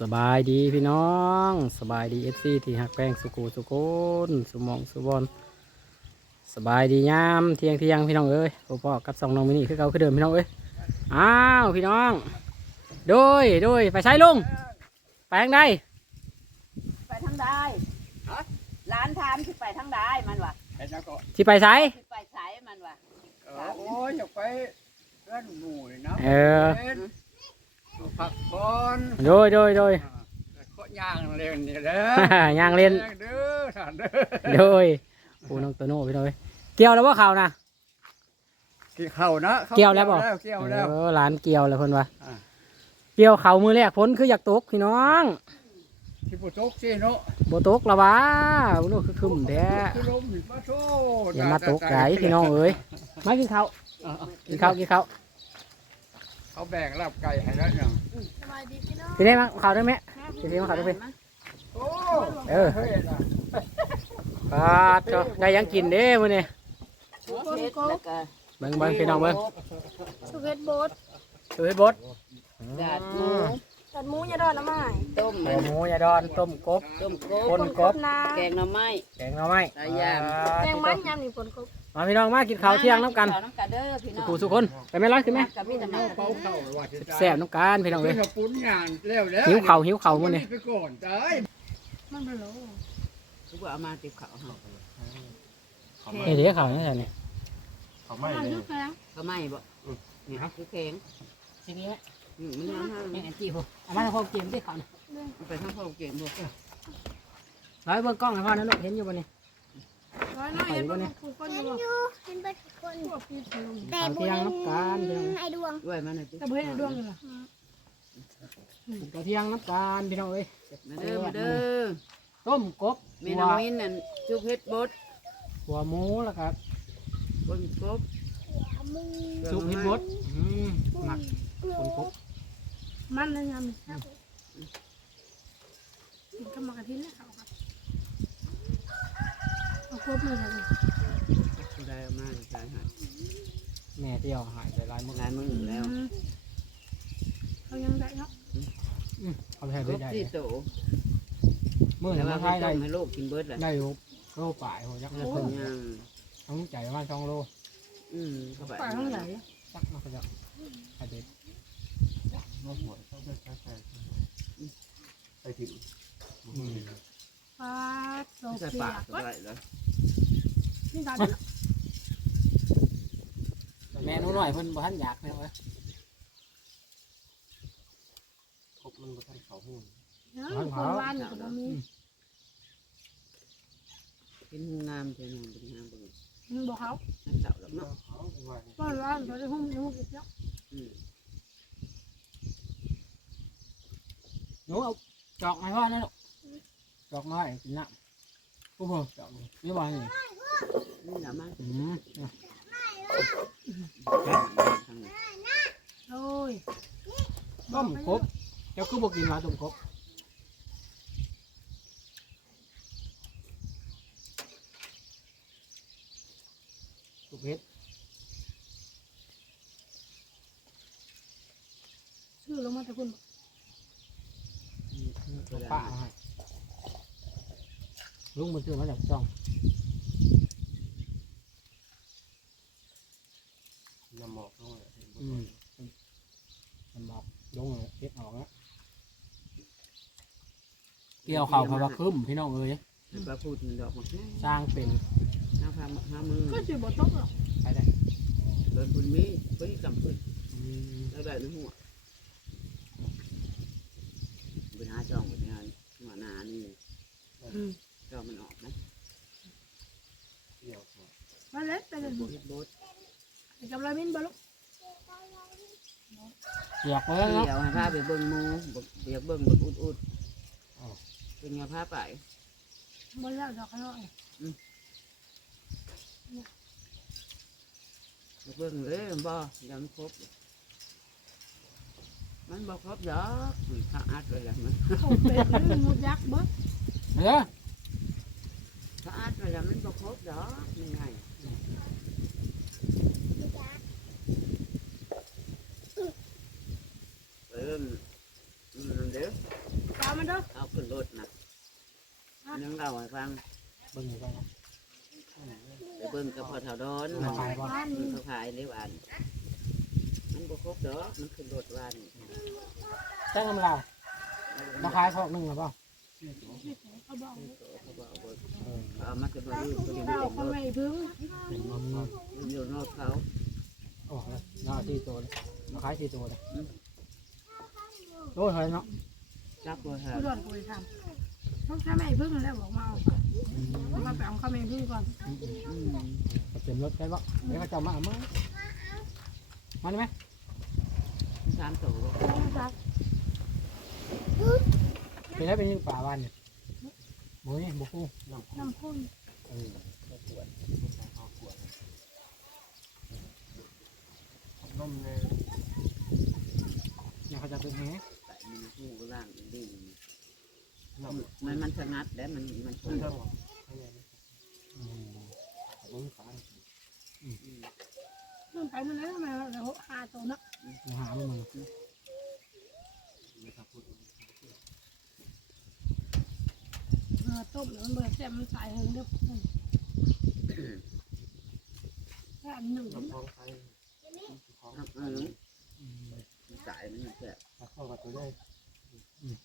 สบายดีพี่น้องสบายดีเอฟซีที่หักแป้งสุกูสุโคนสุหมองสุบอลสบายดียามเที่ยงเที่ยงพี่น้องเอ้ยพ่อพ่อกับสองน้องมินี่คือเก่าคือเดิมพี่น้องเอ้ยอ้าวพี่น้องโดยโดยไปใช้ลุงไปทางใดไปทางใดร้านทามที่ไปทางใดมันวะไอ้นั่นก็ที่ไปใช้ที่ไปใช้มันวะเออโอ้ยอยากไปเล่นหมู่นี่นะเออเล่น พักผ่อนโดยโดยโดยอ่าก็ย่างเล่นนี่แหละย่างเล่นเด้อท่านเด้อโดยปูน้องโตโน่พี่น้องเอ้ยเกี่ยวแล้วว่าเขาวนะกินข้าวนะเกี่ยวแล้วบ่เกี่ยวแล้วเออร้านเกี่ยวแล้วเพิ่นว่าอ่าเกี่ยวเขามือแรกพ้นคืออยากตกพี่น้องที่ปุตกสิเนาะบ่ตกละวะบ่รู้คือคึมแท้ที่ลมหิมาโชอย่ามาตกใจพี่น้องเอ้ยมากินข้าวอ่ากินข้าวกินข้าว เขาแบ่งลาบไก่ให้แล้วเนี่ยสบายดีพี่น้องกินได้มั้ยข้าวได้ไหมกินได้มาข้าวได้ไหมโอ้เออเฮ้ยน่ะปาดเจ้าได้หยังกินเด้มื้อนี้เพชรแล้วก็เบิ่งเบิ่งพี่น้องเบิ่งสุเวทโบสตัวเฮ็ดบดดาดหมูตัดหมูยาดอนละไม้ต้มใส่หมูยาดอนต้มกบ ต้มกคบนกบนาแกงหน่อไม้แกงหน่อไม้หลายอย่างปาดแตงมันยำนี่ผลครบ มาพี่น้องมากินข้าวเที่ยงน้ำกันข้าวน้ำกันเด้อพี่น้สุองขสุขคนไปไหมร้อยขึ้นไหมกับพี่ตะเอานาเป้าเข้าว่าสิแซ่บน้ำกันพี่น้องเป็เอ้นยกระปุ้นงานแล้วแล้วหิวข้าวหิวข้าวมื้อนี้ไปก่อนตายมันเป็นโหลคือว่าเอามาติดข้าวเฮานี่เด้ข้าวนี่แหละนี่เขาไม่มันเลยคือแพงก็ไม่บ่นี่คือแข็งสินี้ไหมอืมมันยังห้ายังแอนจี้พอเอามาให้พ่อเกมที่ข้าวนี่มันไปทางพ่อเก่งบ่ร้อยเบิ่งกล้องให้พ่อนะลูกเห็นอยู่บ่นี่ ร้อยน้อยเอ็นมันคือคนยู่บ่เป็นเบิดทุกคน พวกพี่ถล่มแต่ข้าวบุเที่ยงญน้ำกันพี่น้องไอดวงด้วยมันน่ะแต่บ่เห็นดวงเลยล่ะข้าเที่ยงน้ำกันพี่น้องเอ้ยมาเด้อมาเด้อต้มกบเมนูมินนั่นชุบเฮ็ดบดหัวหมูแล้วก็บนกบซุปเห็ดบดอืมหมักคนกบมันเลยยำครับกินกับมะกะทิเลยเขาครับ เอาครบเลยเลยได้เอามาใช่ฮะแม่เที่ยวหายไปหลายมื้อหลายมื้อแล้วเขายังได้เนาะเขาแทนกได้บได้ที่โตมื้อแต่นี้ว่ามาไม่ไทยต้ได้องให้ลูกกินเบิดแหละได้อยู่โลป่ายโหยักษ์แล้วเพิ่ก็นยังต้องใจประมาณ2โลอืมเข้าไปปลาทั้งใหญ่จักมาก็จะให้เด็ดนอกหัวชอบได้ใช้ใช้ไปถึง ปลาโซใส่เฟียปากก็ก็ได้เลยนี่ตาแม่หนูน้อยเพิ่นบ่ทันอยากแม่เอ้ยครบมันก็ต้องเขาหุ้นเนาะคนวานอยู่กับมีกินงามเป็นงามเป็นงามเป็นมันบอกเขาน้ำเต่าแล้วเนาะเขาว่าว่าร้านเขาได้หุ้มหุ้มอีกแล้วอืมหนูเอาจอกมาให้พ่อนะลูก จอกมาให้กินน้ำกูเพิ่มจอกนี่บ่นี่นี่แหละมันอืมทางนี้โอ้ยต้มกบเจ้าคือบ่กินมาต้มกบสุกเฮ็ดชื่อลงมาแต่คุณป้าเอาให้ ลุงมันซื้อมาจากช่องน้ำหมอกด้วยอืมมันบอกลุงเลยเฮ็ดออกแล้วเกี่ยวเข่าเพราะว่าคึมพี่น้องเอ้ยแล้วก็พูดดอกมะม่วงสร้างเป็นน้ำพาห้ามือก็จะบ่ตกหรอกไปได้โดยบุญมีบริกรรมพื้นอืมแล้วได้ในหัวบนหาจองบนงานหัวหนานี่จองมันออกนะ เกี่ยวหัว มาเล็ดไปเลย บดบดกับลามินบ่ลูกเกี่ยวไว้แล้วเดี๋ยวให้พาไปเบิ่งหมูเดี๋ยวเบิ่งบดอุดอุดเป็นไงพาไปบ่แล้วดอกน้อยเบิ่งเลยบ่ยังครบ มันบ่ครบดอกถ้าอัดไว้แล้วมันเขาเป็ดนี่มุดยักษ์เบิดเด้อถ้าอัดไว้แล้วมันบ่ครบดอกยังไงเอิ่มเดี๋ยว เอามันเด้อ เอาขึ้นรถนะเรื่องเล่าให้ฟังเบิ่งอยู่ไปนะไปเบิ่งกับพ่อเฒ่าดอนมามันขายบ่บ้านมันนี้เขาขายในวันมันบ่ครบดอกมันขึ้นรถวันแจ้งกำลังมาขายพอกหนึงหรือเปล่าเขาบอกเขาบอกว่าเออเอามาขึ้นรถอยู่ก็อยู่ในเรารเขาถไม่พึ่งเป็นมันอยู่รถเขาออกแล้วน่าที่ตัวเลยมาขายที่ตัวเลยโอ้ยเฮ้ยเนาะจักว่าฮะ ผู้โดนกูไปทำ ต้องทำไม่พึ่งแล้วบอกมาเอามาไปเอาเขาไม่พึ่งก่อนอืมเต็มรถได้ปะเดี๋ยวเขาจะมาเอามามาได้ไหมสามตัวจักเป็นได้เป็นยังป่าบ้านเนี่ยหมูนี่บุกูน้ำข้นเออนมเลยเนี่ยเขาจะเป็นแฮะใส่มันหูล่างดิ่งน มันมันชะงัดแล้วมันมันเพิ่งทำหรออืมผมขายมันไปมันแล้วมาแล้วหาตัวเนาะหามึงไม่ทับพูดเออต้มแล้วมันเบื่อแซ่บมันใส่หึงเด้อแค่อันหนึ่งองไทยของเอาเออมันสายมันแค่ตัดเข้ากับตัวได้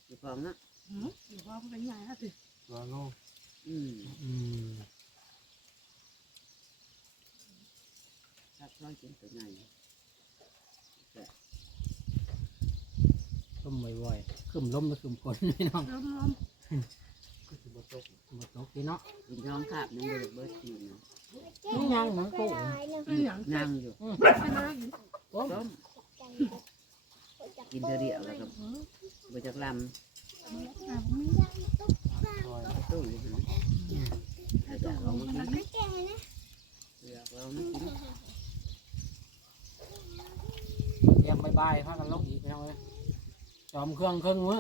อยู่ฟองนะ หืมอยู่ว่ามันเป็นใหญ่แล้วสิตัวโลอืมอืมชักช้อนกินตัวใหญ่ต้มบ่อยๆขึ้นล้มแล้วขึ้นฝนพี่น้องล้มล้มก็คือบนโต๊ะหมดตกพี่เนาะกินท้องขาบยังบ่ได้เบิดกินนะนี่ยังเหมือนกูเป็นอย่างนั่งอยู่เป็นอะไรกินต้มต้มกินเธอเดียวแล้วก็บ่จักลแบบนี้ซอยำ ตู้อยู่นะแล้วก็เอามากินเลือกเอามากินเตรียมบายบายพากันลงอีกพี่น้องเลยจอมเครื่องเครื่องมือ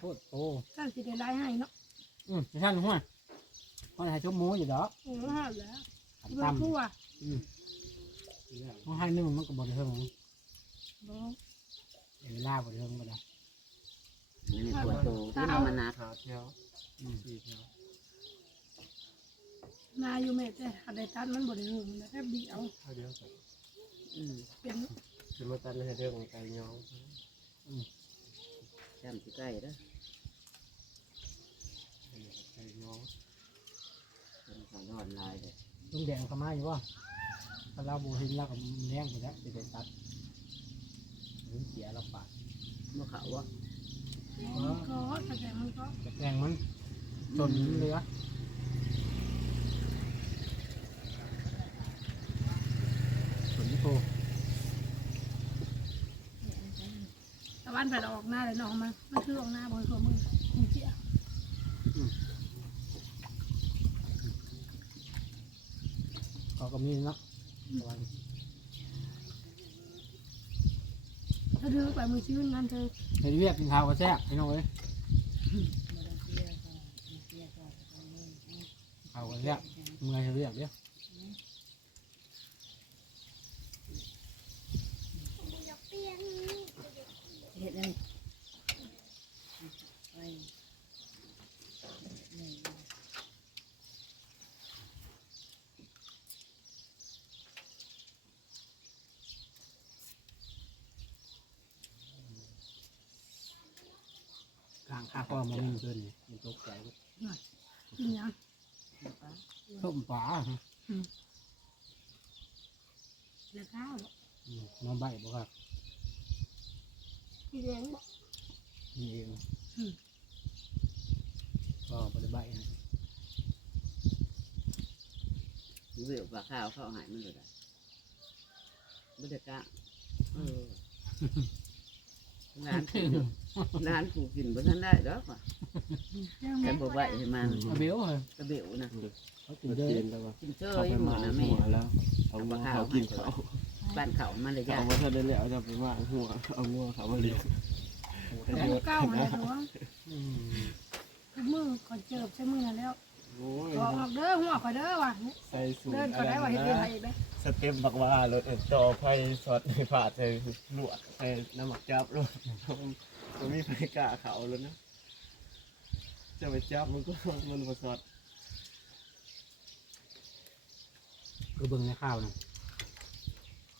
พูดโอ้ท่านสิได้ไล่ให้เนาะอืมไม่ใช่หัวมันให้ชุบหมูอยู่ดอกโอ้โหห้าแล้วขันที่ตั้บ้ามนทั่วมันให้นึ่งมันก็บไดเทิงบอกเวลาบไดเทิงก็ได้ นี่ในตัวโตที่มันมานักขาแถวสี่แถวนาอยู่แม่แต่หัดได้ตัดมันบ่ได้หึงแต่แค่เดียวเท่าเดียวกันอืมเป็นคือมาตัดให้เรื่องไก่ย้องจำสิใกล้เด้อไก่ย้องเป็นของนอนลายเลยลุงแดงเขามาอยู่ว่าถ้าเราบูหินเราก็แรงไปแล้วจะได้ตัดหรือเสียเราปาดเมื่อเขาว่า ก็แต่แกมันก็จะแกงมันจนเรือผลโตตะวันไปออกหน้าเลยน้องมันมันคือออกหน้าบนตัวมือมึงเจี๊ยเขาก็มีเนาะ ถ้าดื้อไปมือชื้นนั่นเธอเห็นเวียกกินข้าวก็แซ่บพี่น้องเอ้ยข้าวก็แซ่บเมื่อยเรียกเด้อเห็ดนั่นไป กลาง ข้าพ่อมามีเกินนี่มันตกใจกินยังต้มปลาเหลือข้าวอืมน้องใบบอกครับพี่เลี้ยงบอกนี่เองอืมก็บริใบนะเบื่อปลาข้าวเข้าหายมันเลยได้ไม่ได้กะเออ ร้านผูกร้านผูกกินบนท่านได้ดอกว่ะเลี้ยงแต่แม่บอกว่าให้มันเอาเบลเลยกระเบวนะเขากินเยอะกินแล้วว่ากินเชเขายไปหมมาดนะหัแม่วแล้วเอางัวเขากินเขาบ้านเขามันเลยยาเอากมาถ้าได้แล้วจะไปมาหัวเอางัวเขามาเลี้ยงเลี้ยงเก้ามาเลยหรออืมมือก่อนเจิบใช้มือแล้วอ โอ้ยออกออกเด้อหัวข่อยเด้อว่ะใส่สูตเดินรก็อะไรได้ว่าเฮ็ดเรื่องนะอะไรอีกไหมสเต็ปบักว่าเลยเออต่อไฟสอดไฟผ่าใส่ลวกใส่น้ำหมักจับลวกมันมีไฟกล้าเขาแล้วนะ จะไปจับมันก็มันมาสอดคือเบิ่งในข้าวนะ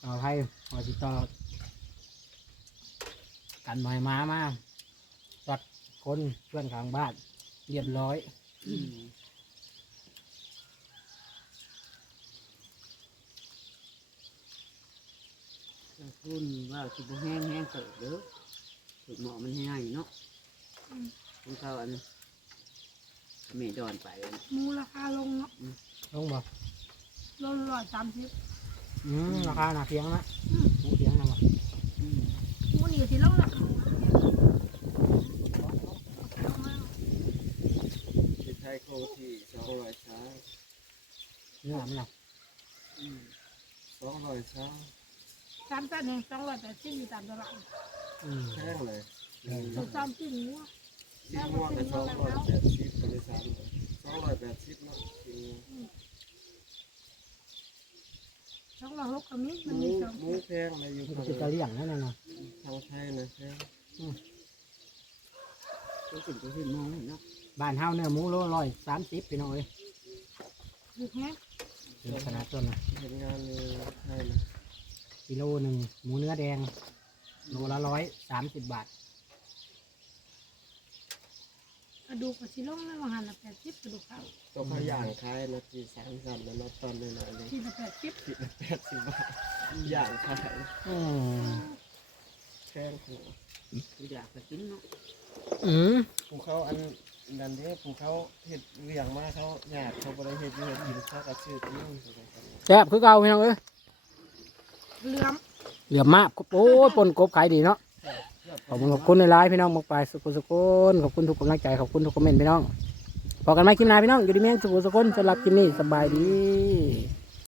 ต่อให้พอติดต่อกันหมายม้ามาจัดคนเพื่อนข้างบ้าน เรียบร้อย อืมแต่คุณว่าสิบแห้งแห้งเติบเด้อถูกหมอมันแห้งเนาะของเขาอันเมดอนไปอันหมูราคาลงเนาะลงบ่ลงร้อยสามสิบอืมราคาหนาเพียงนะหมูเพียงนะบ่อืมหมูนี่ก็สิลงละที่ไทยโคที่สองร้อยช้าเนื้อมันนะสองร้อยช้าสามสันเองสองร้อยแปดสิบอยู่ตามตลาดอืมแพงเลยสองสามสิบหัวชิ้นม่วงกับสองร้อยแปดสิบก็ได้สามสองร้อยแปดสิบเนาะชิ้นม่วงสองร้อยหกก็มีหมันมูมีสองหมูแพงเลยอยู่มันทางจะจะเลี้ยงนั่นน่ะนะทางไทยนะแพงก็ขึ้นก็ขึ้นมองเนาะบ้านเฮาเนื้อหมูโลร้อยสามสิบพี่น้องเอ้ยคือแห้งถึงขนาดต้นนะเห็นงานในไทยนะ กิโลหนึ่งหมูเนื้อแดงโลละร้อยสามสิบบาทกระดูกก็สิลงแล้วว่าหันละแปดสิบกระดูกเขาตัวเขาย่างขายนาทีสามสันนะเนาะตอนนี้นะเลยที่ละแปดสิบคิดละแปดสิบบาทย่างขายอืมแพงหัวคืออยากไปกินเนาะอืมภูเขาอันนั้นเด้ภูเขาเห็ดเลี้ยงมาเขาหยาดเขาบริเห็ดอยู่เห็ดกินเขาก็ชื่อจริงแซ่บคือเก่าพี่น้องเอ้ย เหลือมเหลือมมากโอ้ยปนกบขายดีเนาะขอบคุณขอบคุณในไลน์พี่น้องมากไปสุขุสุขุนขอบคุณทุกกำลังใจขอบคุณทุกคอมเมนต์พี่น้องพอกันไหมคลิปหน้าพี่น้องอยู่ดีเมียงสุขุสุขุนสำหรับคลิปนี้สบายดี